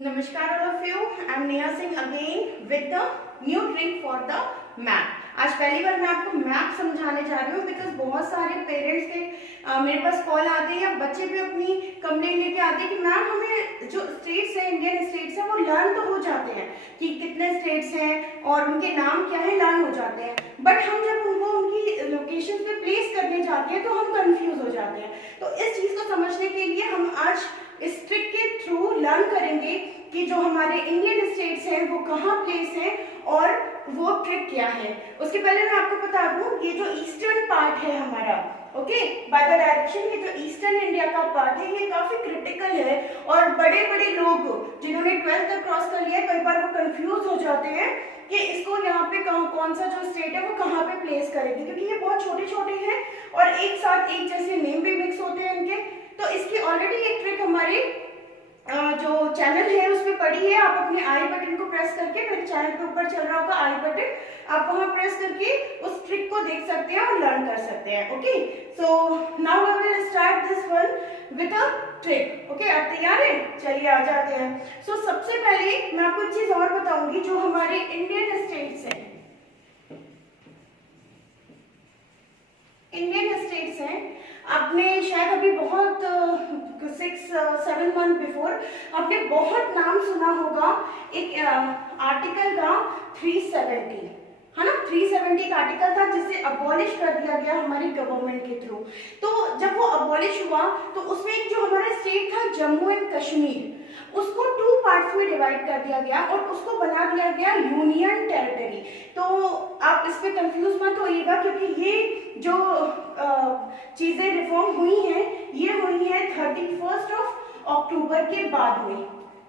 Namaskar all of you. I am Neha Singh again with the new trick for the map. आज पहली बार मैं आपको map समझाने जा रही हूँ बिकॉज बहुत सारे पेरेंट्स के मेरे पास कॉल आते हैं या बच्चे भी अपनी कंप्लेन लेके आते हैं कि मैम हमें जो स्टेट्स हैं इंडियन स्टेट्स हैं वो लर्न तो हो जाते हैं कि कितने स्टेट्स हैं और उनके नाम क्या है लर्न हो जाते हैं, बट हम जब उनको उनकी लोकेशन पे प्लेस करने जाते हैं तो हम कंफ्यूज हो जाते हैं। तो इस चीज को समझने के लिए हम आज इस ट्रिक के थ्रू लर्न करेंगे कि जो हमारे इंडियन स्टेट्स हैं वो कहाँ प्लेस हैं और वो ट्रिक क्या है। उसके पहले मैं आपको बता दूं ये जो ईस्टर्न पार्ट है हमारा, ओके, बाय द डायरेक्शन, ये जो ईस्टर्न इंडिया का पार्ट है ये काफी क्रिटिकल है और बड़े बड़े लोग जिन्होंने 12th तक क्रॉस कर लिया कई बार वो कंफ्यूज हो जाते हैं कि इसको यहाँ पे कौन सा जो स्टेट है वो कहाँ पे प्लेस करेंगे, क्योंकि ये बहुत छोटे छोटे हैं और एक साथ एक जैसे नेम भी मिक्स होते हैं इनके। तो इसकी ऑलरेडी एक ट्रिक हमारी जो चैनल है उस पर पड़ी है। आप अपने आई बटन को प्रेस करके, मेरे चैनल पे ऊपर चल रहा होगा आई बटन, आप वहां प्रेस करके उस ट्रिक को देख सकते हैं और लर्न कर सकते हैं। Okay, so now I will start this one with a trick. Okay, आप तैयार हैं? चलिए आ जाते हैं। सो सबसे पहले मैं आपको एक चीज और बताऊंगी, जो हमारे इंडियन स्टेट्स हैं, इंडियन स्टेट्स हैं, आपने शायद अभी बहुत 6-7 मंथ बिफोर आपने बहुत नाम सुना होगा एक आर्टिकल का 370, है ना। 370 का आर्टिकल था जिसे अबॉलिश कर दिया गया हमारी गवर्नमेंट के थ्रू। तो जब वो अबॉलिश हुआ तो उसमें एक जो हमारा स्टेट था जम्मू एंड कश्मीर, उसको 2 पार्ट्स में डिवाइड कर दिया गया और उसको बना दिया गया यूनियन टेरिटरी। तो आप इस पे कंफ्यूज मत होइएगा क्योंकि ये जो चीजें रिफॉर्म हुई हैं ये हुई है 31 अक्टूबर के बाद में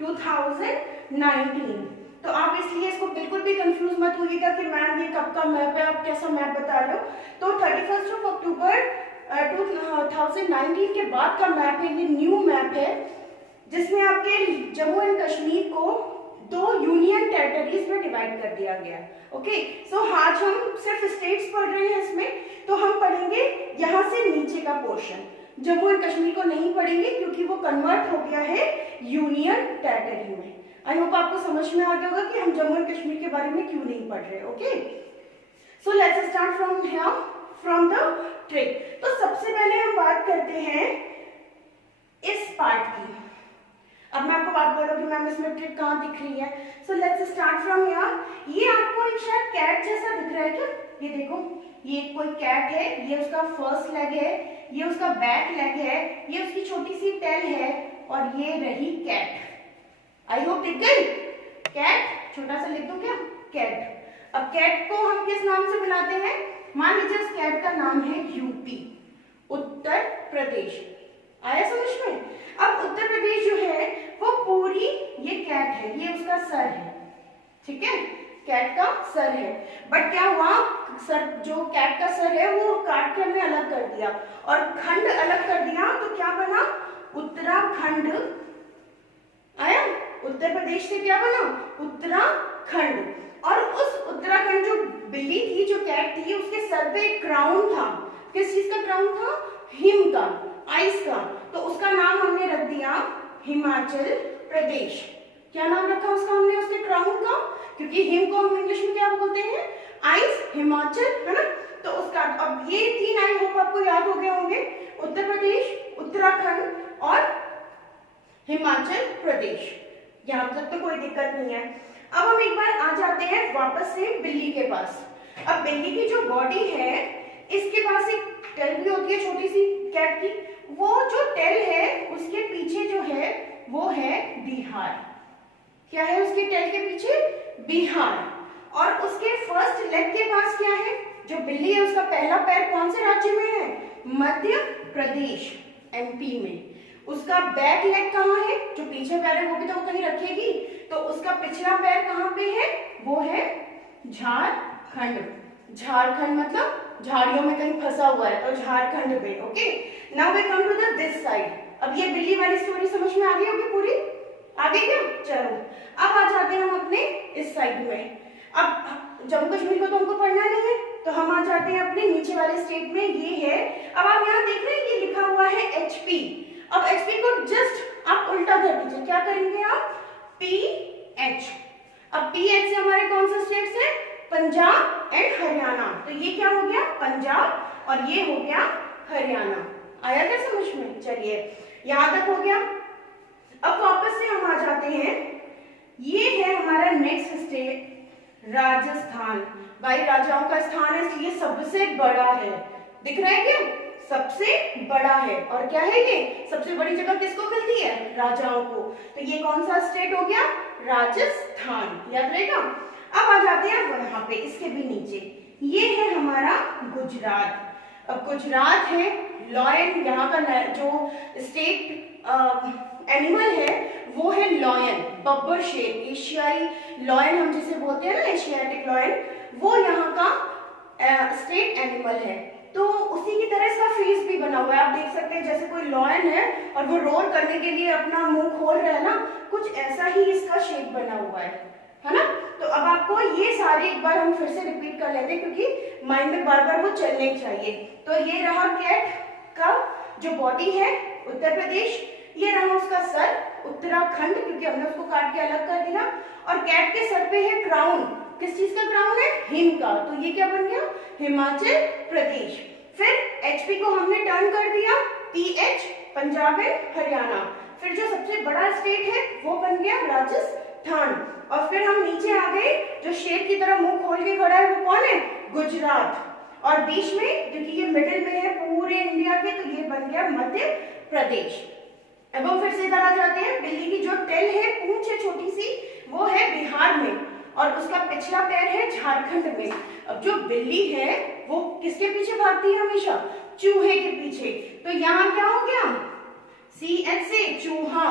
2019। तो आप इसलिए इसको बिल्कुल भी कंफ्यूज मत होइएगा कि मैम ये कब का मैप है, आप कैसा मैप बता रहे हो। तो 31 अक्टूबर 2019 के बाद का मैप है, ये न्यू मैप है जिसमें आपके जम्मू एंड कश्मीर को 2 यूनियन टेरिटरीज में डिवाइड कर दिया गया। ओके, सो आज हम सिर्फ स्टेट्स पढ़ रहे हैं इसमें, तो हम पढ़ेंगे यहाँ से नीचे का पोर्शन, जम्मू एंड कश्मीर को नहीं पढ़ेंगे क्योंकि वो कन्वर्ट हो गया है यूनियन टेरिटरी में। आई होप आपको समझ में आ गया होगा कि हम जम्मू एंड कश्मीर के बारे में क्यों नहीं पढ़ रहे। Okay, so let's start from here, from the trick. तो सबसे पहले हम बात करते हैं इस पार्ट की। अब मैं आपको बात बोलूंगी मैम इसमें ट्रिक कहाँ दिख रही है। So let's start from here. ये आपको एक शायद कैट जैसा दिख रहा है क्या? ये देखो, ये कोई कैट है, ये उसका फर्स्ट लेग है, ये उसका बैक लेग है, ये उसकी छोटी सी टेल है और ये रही कैट। आई होप दिख गई कैट। छोटा सा लिख दूं क्या? कैट। अब कैट को हम किस नाम से बुलाते हैं? मान लीजिए इस कैट का नाम है यूपी, उत्तर प्रदेश। आया समझ में? अब उत्तर प्रदेश जो है वो पूरी ये कैट है, ये उसका सर है, ठीक है, कैट का सर है। बट क्या हुआ, सर जो कैट का सर है वो काट के हमने अलग कर दिया और खंड अलग कर दिया, तो क्या बना? उत्तराखंड। आया? उत्तर प्रदेश से क्या बना? उत्तराखंड। और उस उत्तराखंड जो बिल्ली थी, जो कैट थी, उसके सर पे एक क्राउन था। किस चीज का क्राउन था? हिम का, आइस का। तो उसका नाम हमने रख दिया हिमाचल प्रदेश। क्या नाम रखा उसका हमने, उसके क्राउन का? क्योंकि हिम को हम इंग्लिश में क्या बोलते हैं? आइस, हिमाचल, है ना। तो उसका अब ये 3 आई होप आपको याद हो गए होंगे, उत्तर प्रदेश, उत्तराखंड और हिमाचल प्रदेश। यहाँ तक तो कोई दिक्कत नहीं है। अब हम एक बार आ जाते हैं वापस से बिल्ली के पास। अब बिल्ली की जो बॉडी है इसके पास एक टेल भी होती है छोटी सी कैट की। वो जो टेल है उसके पीछे जो है वो है बिहार। क्या है उसकी टेल के पीछे? बिहार। और उसके फर्स्ट लेग के पास क्या है? जो बिल्ली है उसका पहला पैर कौन से राज्य में है? मध्य प्रदेश, एमपी में। उसका बैक लेग कहाँ है? जो पीछे पैर है वो भी तो वो कहीं रखेगी, तो उसका पिछला पैर कहाँ पे है? वो है झारखंड। झारखंड मतलब झाड़ियों में कहीं फंसा हुआ है, तो झारखंड पे। Okay, now we come to the this side. अब ये बिल्ली वाली स्टोरी समझ में आ गई होगी पूरी? आ गई क्या? चलो अब आ जाते हैं हम अपने इस साइड में। अब जम्मू कश्मीर को तो हमको पढ़ना नहीं है, तो हम आ जाते हैं अपने नीचे वाले स्टेट में। ये है, अब आप यहाँ देख रहे हैं ये लिखा हुआ है एचपी। अब एचपी को जस्ट आप उल्टा कर दीजिए। क्या करेंगे आप? PH। अब PH से हमारे कौन सा स्टेट्स है? पंजाब एंड हरियाणा। तो ये क्या हो गया? पंजाब और ये हो गया हरियाणा। आया क्या समझ में? चलिए यहां तक हो गया। अब वापस से हम आ जाते हैं, ये है हमारा नेक्स्ट स्टेट राजस्थान। भाई राजाओं का स्थान है इसलिए सबसे बड़ा है, दिख रहा है क्या? सबसे बड़ा है। और क्या है ये? सबसे बड़ी जगह किसको मिलती है? राजाओं को। तो ये कौन सा स्टेट हो गया? राजस्थान। याद रहेगा। अब आ जाते हैं वहां पे, इसके भी नीचे ये है हमारा गुजरात। अब गुजरात है लॉयन, यहाँ का जो स्टेट एनिमल है वो है लॉयन, बब्बर शेर, एशियाई लॉयन हम जिसे बोलते हैं ना, एशियाटिक लॉयन, वो यहाँ का स्टेट एनिमल है। तो उसी की तरह इसका फेस भी बना हुआ है, आप देख सकते हैं जैसे कोई लॉयन है और वो रोर करने के लिए अपना मुंह खोल रहा है ना, कुछ ऐसा ही इसका शेप बना हुआ है ना। तो अब आपको ये सारे एक बार हम फिर से रिपीट कर लेते हैं क्योंकि माइंड में बार बार वो चलने चाहिए। तो ये रहा कैट का जो बॉडी है उत्तर प्रदेश, ये रहा उसका सर उत्तराखंड क्योंकि हमने उसको काट के अलग कर दिया, और कैट के सर पे है क्राउन, किस चीज का क्राउन है? हिम का। तो ये क्या बन गया? हिमाचल प्रदेश। फिर एचपी को हमने टर्न कर दिया पीएच, पंजाब एंड हरियाणा। फिर जो सबसे बड़ा स्टेट है वो बन गया राजस्थान। और फिर हम नीचे आ गए, जो शेर की तरह मुंह खोल के खड़ा है वो कौन है? गुजरात। और बीच में क्योंकि ये मिडिल में है पूरे इंडिया के, तो ये बन गया मध्य प्रदेश। अब हम फिर से इधर आ जाते हैं, बिल्ली की जो टेल है, पूंछ है छोटी सी, वो है बिहार में और उसका पिछला पैर है झारखंड में। अब जो बिल्ली है वो किसके पीछे भागती है? हमेशा चूहे के पीछे। तो यहाँ क्या हो गया? CH से चूहा,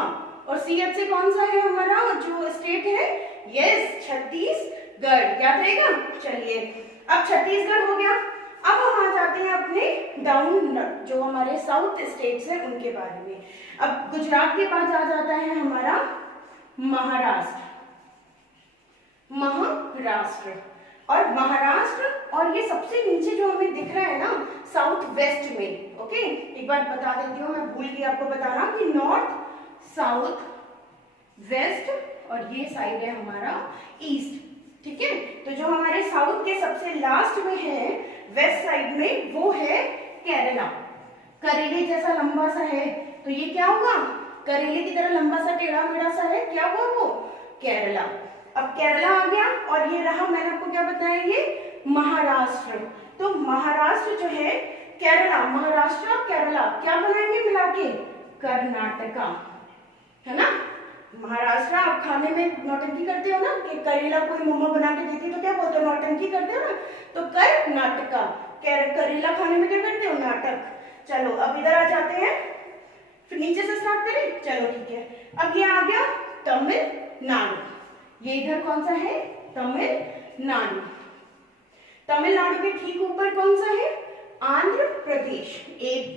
और CH से कौन सा है हमारा जो स्टेट है? यस, छत्तीसगढ़। याद रहेगा। चलिए अब छत्तीसगढ़ हो गया। अब हम आ जाते हैं अपने डाउन जो हमारे साउथ स्टेट्स हैं उनके बारे में। अब गुजरात के बाद आ जाता है हमारा महाराष्ट्र। महाराष्ट्र और महाराष्ट्र, और ये सबसे नीचे जो हमें दिख रहा है ना साउथ वेस्ट में। ओके, एक बार बता देती हूँ, मैं भूल गई आपको बताना कि नॉर्थ, साउथ, वेस्ट और ये साइड है हमारा ईस्ट। ठीक है, तो जो हमारे साउथ के सबसे लास्ट में है वेस्ट साइड में वो है केरला। करेले जैसा लंबा सा है, तो ये क्या होगा? करेले की तरह लंबा सा टेढ़ा मेढ़ा सा है, क्या हुआ वो? केरला। अब केरला आ गया और ये रहा, मैंने आपको क्या बताया, ये महाराष्ट्र। तो महाराष्ट्र जो है, केरला, महाराष्ट्र और केरला क्या बनाएंगे मिला के? कर्नाटका, है ना। महाराष्ट्र आप खाने में नौटंकी करते हो ना कि करेला कोई मम्मा बना के देती है तो क्या बोलते हो? नौटंकी करते हो ना। तो कर्नाटका, करेला खाने में क्या करते हो? नाटक। चलो अब इधर आ जाते हैं, फिर नीचे से स्टार्ट करें। चलो ठीक है, अब ये आ गया तमिलनाडु। ये इधर कौन सा है? तमिलनाडु। तमिलनाडु के ठीक ऊपर कौन सा है? आंध्र प्रदेश, AP।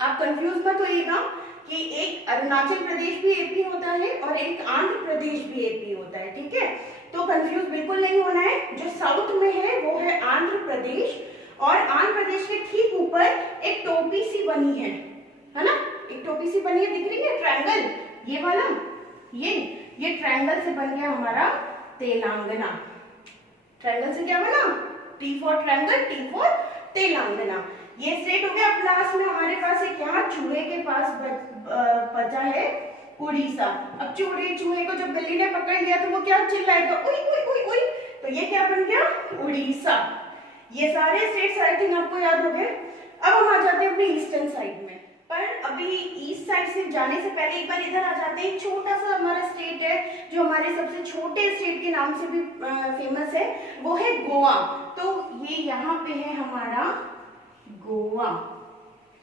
आप कंफ्यूज मत होइएगा कि एक अरुणाचल प्रदेश भी AP होता है और एक आंध्र प्रदेश भी AP होता है। ठीक है, तो कंफ्यूज बिल्कुल नहीं होना है। जो साउथ में है वो है आंध्र प्रदेश, और आंध्र प्रदेश के ठीक ऊपर एक टोपी सी बनी है ना, एक टोपी सी बनी है, दिख रही है? ट्रायंगल, ये वाला, ये ट्रायंगल से बन गया हमारा तेलंगाना। ट्रायंगल से क्या बना? T for triangle, T for Telangana. ये स्टेट हो गया। प्लस में हमारे पास एक यहाँ चूहे के पास बचा है उड़ीसा। अब चूहे को जब बिल्ली ने पकड़ लिया तो वो क्या चिल्लाएगा? उई उई उई उई। तो ये क्या बन गया? उड़ीसा। ये सारे स्टेट्स आई थिंक आपको याद हो गए। अब हम आ जाते हैं अपने ईस्टर्न साइड में, पर अभी ईस्ट साइड से जाने से पहले एक बार इधर आ जाते हैं। छोटा सा हमारा स्टेट है जो हमारे सबसे छोटे स्टेट के नाम से भी फेमस है, वो है गोवा। तो ये यहाँ पे है हमारा गोवा।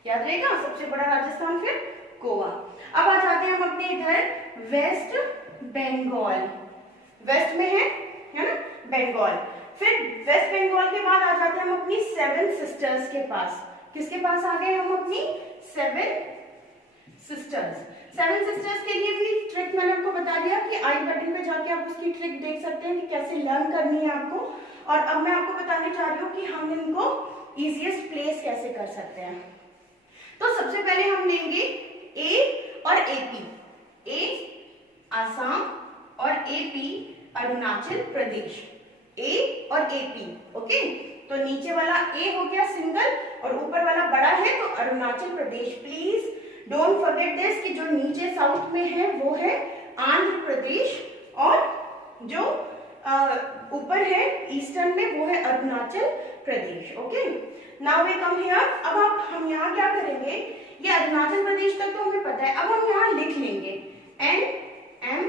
याद रहेगा, सबसे बड़ा राजस्थान, फिर गोवा। अब आ जाते हैं हम अपने इधर वेस्ट बंगाल। वेस्ट में है ना बंगाल। फिर वेस्ट बंगाल के बाद आ जाते हैं हम अपनी 7 सिस्टर्स के पास। किसके पास आ गए हम? अपनी 7 सिस्टर्स। 7 सिस्टर्स के लिए भी ट्रिक मैंने आपको बता दिया कि आई बटन पे जाके आप उसकी ट्रिक देख सकते हैं कि कैसे लर्न करनी है आपको। और अब मैं आपको बताने चाह रही हूँ कि हम इनको इजीएस्ट प्लेस कैसे कर सकते हैं। तो सबसे पहले हम लेंगे A और AP। A आसाम और एपी अरुणाचल प्रदेश, ए और एपी। ओके, तो नीचे वाला ए हो गया सिंगल और ऊपर वाला बड़ा है तो Arunachal Pradesh. Please don't forget this कि जो नीचे साउथ में है वो है आंध्र प्रदेश और जो ऊपर है ईस्टर्न में वो है Arunachal Pradesh. Okay, now we come here. अब हम यहाँ क्या करेंगे, ये अरुणाचल प्रदेश तक तो हमें पता है, अब हम यहाँ लिख लेंगे एन एम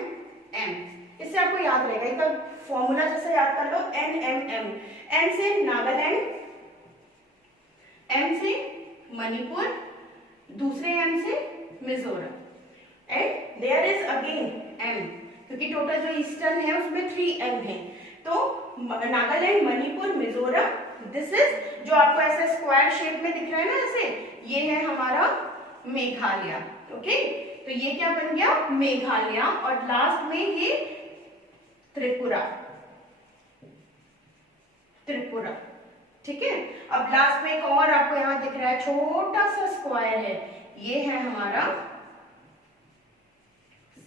एम, इससे आपको याद रहेगा, इसका फॉर्मूला जैसे याद कर लो, एन एम एम। एन से नागालैंड, एम से मणिपुर, दूसरे एम से Mizoram, and there is again M, क्योंकि टोटल जो ईस्टर्न है उसमें 3 एम है। तो नागालैंड, मणिपुर, मिजोरम, दिस इज जो आपको ऐसे स्क्वायर शेप में दिख रहा है ना ऐसे, ये है हमारा मेघालय। ओके, तो ये क्या बन गया, मेघालय, और लास्ट में ये त्रिपुरा, त्रिपुरा। ठीक है, अब लास्ट में एक और आपको यहां दिख रहा है छोटा सा स्क्वायर है, ये है हमारा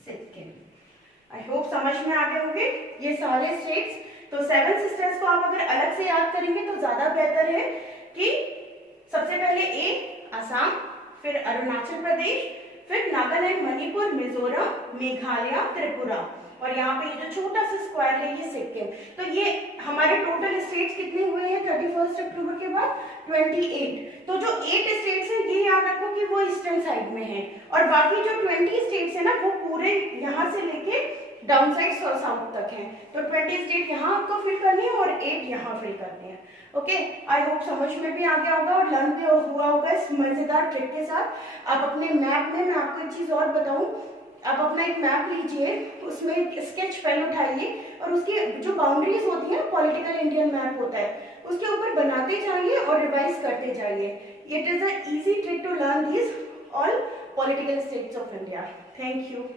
सिक्किम। आई होप समझ में आ गए होंगे ये सारे स्टेट्स। तो 7 सिस्टर्स को आप अगर अलग से याद करेंगे तो ज्यादा बेहतर है कि सबसे पहले ए असम, फिर अरुणाचल प्रदेश, फिर नागालैंड, मणिपुर, मिजोरम, मेघालय, त्रिपुरा, और यहाँ पे ये जो छोटा सा स्क्वायर है ये सिक्किम। तो ये हमारे टोटल स्टेट्स कितने हुए हैं 31 अक्टूबर के बाद, 28। तो जो 8 स्टेट्स हैं ये याद रखो कि वो ईस्टर्न साइड में है, और बाकी जो 20 स्टेट्स है ना वो पूरे यहाँ से लेके डाउन साइड और साउथ तक है। तो 20 स्टेट यहाँ आपको फिल करनी है और 8 यहाँ फिल करनी है। ओके, आई होप समझ में भी आ गया होगा और लर्न भी हुआ होगा इस मजेदार ट्रिक के साथ। आप अपने मैप में, मैं आपको एक चीज और बताऊं, आप अपना एक मैप लीजिए, उसमें एक स्केच पेन उठाइए और उसकी जो बाउंड्रीज होती है, पॉलिटिकल इंडियन मैप होता है, उसके ऊपर बनाते जाइए और रिवाइज करते जाइए। It is a easy trick to learn these all political states of India. Thank you.